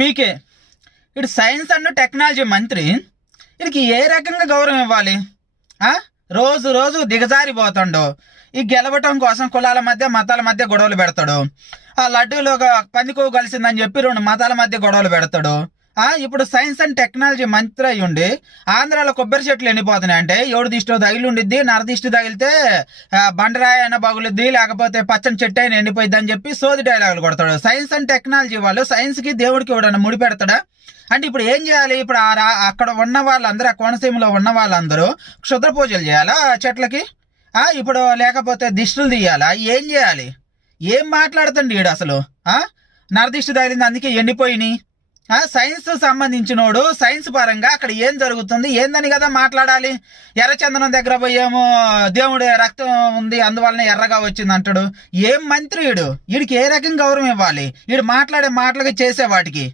పీకే ఇటు science and technology మంత్రి, వీడికి ఏ రకంగా గౌరవం ఇవ్వాలి? రోజు రోజు దిగజారిపోతాడు. ఈ గెలవటం కోసం కులాల మధ్య మతాల మధ్య గొడవలు పెడతాడు. ఆ లడ్డూలో ఒక పందికొవ్వు కలిసిందని చెప్పి 2 మతాల మధ్య గొడవలు పెడతాడు. ఇప్పుడు సైన్స్ అండ్ టెక్నాలజీ మంత్రి అయ్యి ఉండి ఆంధ్రాలో కొబ్బరి చెట్లు ఎండిపోతున్నాయి అంటే ఎవడు దిష్టి తగిలి ఉండిద్ది, నరదిష్టి తగిలితే బండరాయి అయినా బగులుద్ది, లేకపోతే పచ్చని చెట్టు అయినా ఎండిపోయిద్ది అని చెప్పి సోది డైలాగులు కొడతాడు. సైన్స్ అండ్ టెక్నాలజీ వాళ్ళు సైన్స్కి దేవుడికి ఎవడన్నా ముడి పెడతాడా? అంటే ఇప్పుడు ఏం చేయాలి? ఇప్పుడు అక్కడ ఉన్న వాళ్ళందరూ, ఆ కోనసీమలో ఉన్న వాళ్ళందరూ క్షుద్ర పూజలు చేయాలా చెట్లకి? ఇప్పుడు లేకపోతే దిష్టులు తీయాలా? ఏం చేయాలి? ఏం మాట్లాడుతుంది ఈడు అసలు? నరదిష్టి తగిలింది అందుకే ఎండిపోయినాయి. సైన్స్ సంబంధించినోడు సైన్స్ పరంగా అక్కడ ఏం జరుగుతుంది ఏందని కదా మాట్లాడాలి. ఎర్రచందనం దగ్గర పోయేమో దేవుడి రక్తం ఉంది అందువలన ఎర్రగా వచ్చింది అంటాడు. ఏం మంత్రి వీడికి ఏ రకంగా గౌరవం ఇవ్వాలి? వీడు మాట్లాడే మాటలకి చేసే వాటికి?